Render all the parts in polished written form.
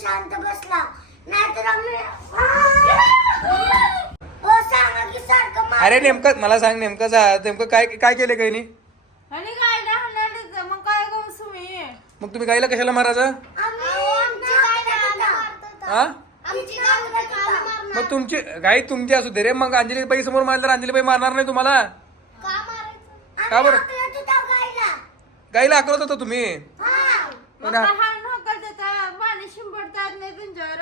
शांत बसला, नाहीतर आम्ही सांगा की सारखं अरे नेमकं मला सांग, नेमकं काय काय केलं गायनी? आणि गायला हाणलं मग काय करू तुम्ही? मग तुम्ही गायला कशाला मारायचं? हा मग तुमची गाय तुमची असू दे रे, मग अंजलीबाई समोर मारलं तर अंजलीबाई मारणार नाही तुम्हाला? का बरं? गायला आकलत होता तुम्ही? मग काय हाण हकल देता, पाणी शिंपडतात नाही तुमच्यावर.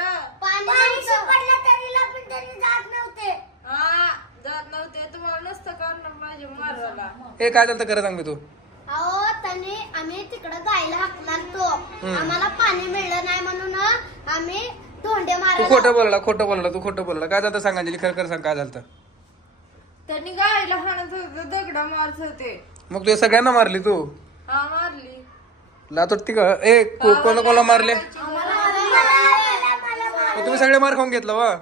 हा जात नव्हते तुम्हाला नसतं कारण माझे मारायला. हे काय झालं खरं सांग मी तू. अहो त्याने आम्ही तिकडं गायला हाकलालतो, आम्हाला पाणी मिळलं नाही म्हणून आम्ही धोंडे तू मारला. खोटं बोलला तू खोटं बोलला. काय झालं सांग अंजली, खरं सांग काय झालं? त्यांनी गायला हाणत होते, दगडा मारत होते. मग तू सगळ्यांना मारली तू? हा मारली. लातोटी का? ए कोणाला मारले? मग तुम्ही सगळे मार खाऊन घेतलं वा?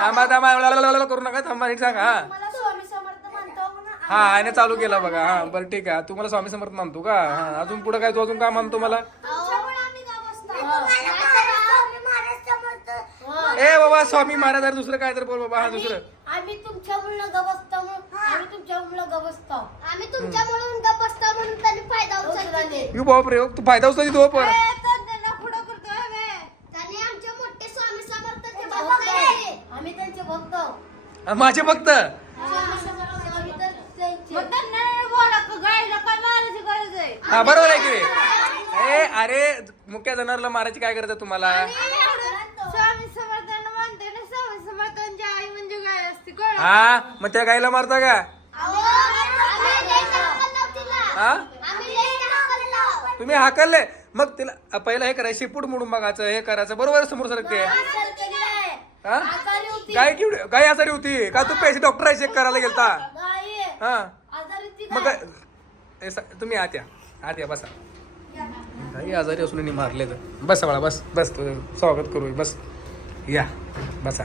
थांबा करू नका, थांबा नीट सांगा. हा आयने चालू केला बघा. हा बरं ठीक आहे, तुम्हाला स्वामी समर्थ मानतो का? हा अजून पुढे काय, तू अजून काय मानतो मला? ए बाबा स्वामी महाराज, दुसरं काय तर बोल बाबा. हा दुसरं. आम्ही तुमच्यामुळे गबसतो, आम्ही तुमच्यामुळे गबसतो, आम्ही तुमच्यामुळे गबसतो म्हणून त्यांनी फायदा उचलला. यू बाप रे, तू फायदा उचलली तू पण. त्यांना पुढं करतोय बे. त्यांनी आमचे मोठे स्वामी समर्थांचे भक्त आहे, आम्ही त्यांचे भक्त आहोत. माझे भक्त. मग त्यांना बोला का गायला काय मारायची गरज आहे? हा बरोबर आहे की. ए अरे मुख्य जनावरला मारायची काय गरज आहे तुम्हाला? स्वामी समर्थांना मानते ना, स्वामी समर्थांची आई म्हणजे गाय असते कळ. हा मग त्या गायला मारता का? हा तुम्ही हाकलले, मग तिला पहिला हे करायचं, शेपूट मोडून बघायचं, हे करायचं, बरोबर समोर सरकते. हा गाय आजारी होती का? तू पैसे डॉक्टर आहे चेक करायला गेलता? हा मग तुम्ही आत या बसा. गाई आजारी असून मारले तर बस बाळा, बस बस तुझं स्वागत करू, बस या बसा.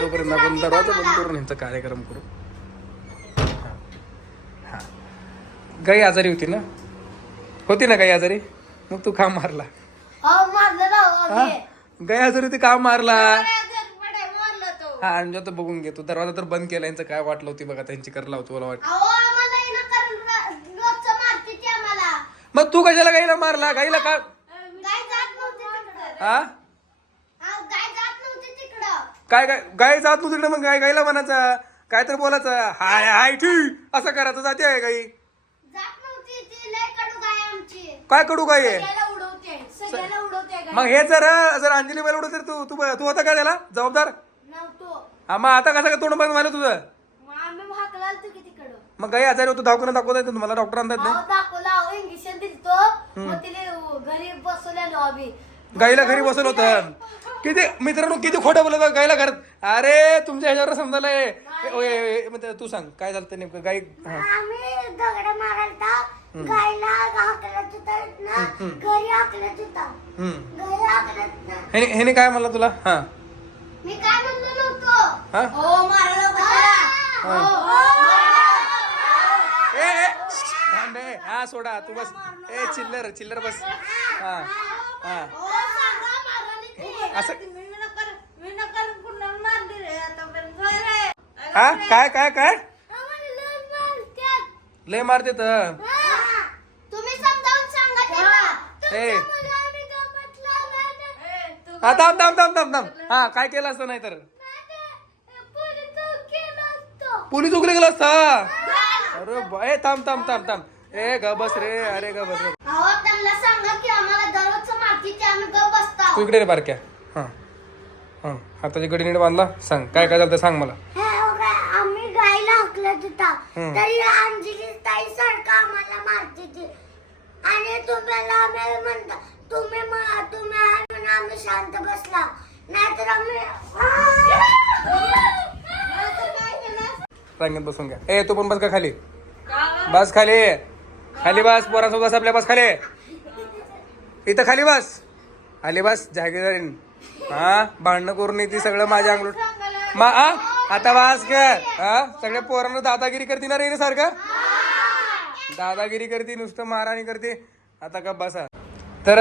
तोपर्यंत आपण दरवाजा बंद करून ह्यांचा कार्यक्रम करू. हा गाई आजारी होती ना? होती ना गाई आजारी? मग तू काम मारला? गाई आजारी होती, काम मारला? मारला तो. हा आणि आता बघून घे, तू दरवाजा तर बंद केला, यांचं काय वाटलं होती बघा, त्यांची करला होती मला वाटतं. मग तू कशाला गाईला मारला? गाईला का? हा काय काय गाय जात नव्हती तिकडे, मग गायला म्हणायचं काय तर बोलायचं, हाय हाय ठीक असं करायचं. जाते आहे गाई? काय कडू गाय आहे? मग हे जर अंजली बाई उडवते, तू तू तू होता का त्याला जबाबदार? हा मग आता कसं तोंड बंद झालं तुझं? मग गाई आजारी होतो, दवाखान्यात दाखवता येतं तुम्हाला? डॉक्टर आणतात नाही? इंजेक्शन दिलतो, मग तिने घरी बसवलेलो आम्ही. गाईला घरी बसवलं होतं. किती मित्रांनो, किती खोटं बोलत गायला घरात. अरे तुमच्या ह्याच्यावर समजायला. तू सांग काय झालं नेमकं? गाई आम्ही दगड मारायला गायला हाकलत होता ना, घरी हाकलत होता, घरी हाकलत ना. ह्याने काय म्हणलं तुला? हा मी काय म्हणलो नव्हतो. हा हो मारलं हा सोडा तू बस. ए चिल्लर बस. हा हा असं हा काय काय काय लय मारते तर. तुम्ही समजावून सांगा त्याला. ए हा थांब. हा काय केलं असतं नाही तर? पोलीस उकले गेला असता. अरे बाय थांब. ए ग बस रे, अरे ग बस रे. अहो त्यांना सांगा की आम्हाला दररोजचं मातीचे आम्ही गप बसतो. तू इकडे रे बारक्या. हा हाताची गडी नीट बांधला. सांग काय काय झालं सांग मला. आम्ही गायला हाकलत होता, तरी अंजली ताई सारखं आम्हाला मारते ती. आणि तुम्हाला आम्ही म्हणता तुम्ही आहे म्हणून आम्ही शांत बसला, नाहीतर आम्ही रांगेत बसून घ्या. ए तू पण बस का खाली? बस खाली बस. पोरासोबत बस, आपल्या बस खाली. इथं खाली बस जागीरदारीन. हा भांडणं करून येते सगळं माझ्या अंगलूट. आता वास कर. हा सगळ्या पोरांना दादागिरी करते ना रे सारखं. दादागिरी करते, नुसतं मारहाणी करते. आता का बसा. तर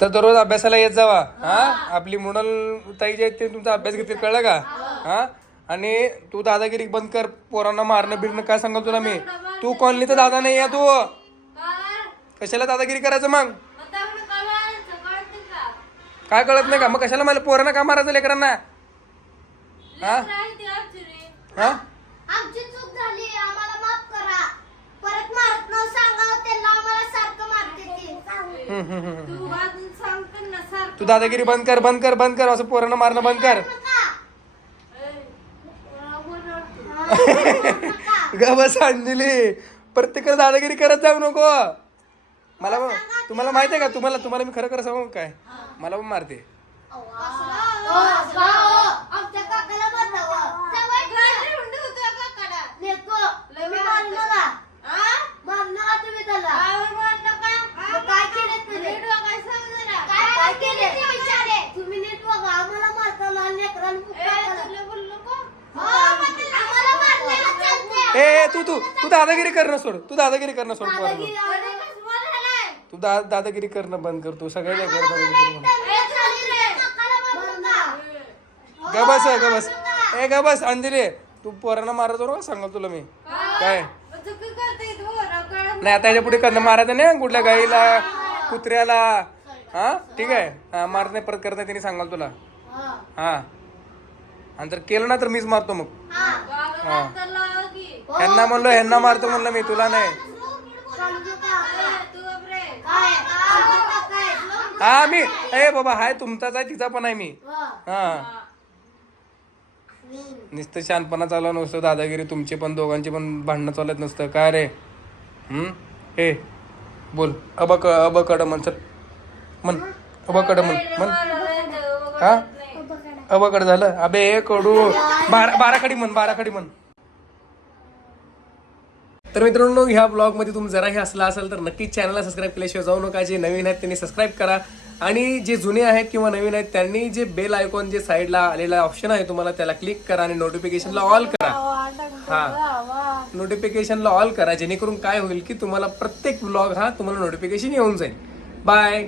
तर दररोज अभ्यासाला येत जावा. हा आपली मृणाल ताई जे आहेत ते तुमचा अभ्यास घेते, कळलं का? हा आणि तू दादागिरी बंद कर, पोरांना मारणं बिरणं काय सांगाल तुला मी. तू कॉलनीचा दादा नाही आहे तू. कशाला दादागिरी करायचं मग? काय कळत नाही का? मग कशाला मला पोरांना का मारायचं लेकरांना? हा हा आमची चूक झाली, आम्हाला माफ करा. परत मारत न सांगा त्यांना, आम्हाला सारखं मारते ते. तू दादागिरी बंद कर, बंद कर, बंद कर. असं पोरांना मारणं बंद कर. ग बस अंजली, प्रत्येकाला दादागिरी करत जाऊ नको. मला तुम्हाला माहित आहे का, तुम्हाला मी खरं खरं सांगू काय, मला पण मारते. आमच्या काकाला तुम्ही नीट बघा, आम्हाला मारताना ए तू दादागिरी करणं सोड, तू दादागिरी करणं सोड पोरांना. तू दादागिरी करणं बंद कर. तू सगळ्या गबस गबस. ए गबस अंजली, तू पोरांना मारत हो सांगाल तुला मी. काय नाही आता याच्या पुढे करणं मारायचं नाही कुठल्या गाईला कुत्र्याला. हा ठीक आहे. हा मारत नाही परत करत नाही त्यांनी सांगाल तुला. हा आणि जर केलं ना तर मीच मारतो मग. हा ह्यांना म्हणलो, ह्यांना मारतो म्हणलं मी, तुला नाही. हा मी ए बाबा हाय तुमचाच आहे, तिचा पण आहे मी. हा नुसतं शानपणा चालू नसतं, दादागिरी तुमची पण दोघांची पण भांडणं चालत नसतं काय रे. ए बोल अबकड म्हण, चल म्हण अबकड म्हण. हा अबकड झालं. अबे कडू बाराखडी म्हण, बाराखडी म्हण. तर मित्रांनो ह्या ब्लॉगमध्ये तुम्ही जराही असला असेल तर नक्कीच चॅनलला सबस्क्राईब केल्याशिवाय जाऊ नका. जे नवीन आहेत त्यांनी सबस्क्राईब करा आणि जे जुने आहेत किंवा नवीन आहेत त्यांनी जे बेल आयकॉन जे साईडला आलेला ऑप्शन आहे तुम्हाला त्याला क्लिक करा आणि नोटिफिकेशनला ऑल करा. हा नोटिफिकेशनला ऑल करा, जेणेकरून काय होईल की तुम्हाला प्रत्येक ब्लॉग हा तुम्हाला नोटिफिकेशन येऊन जाईल. बाय.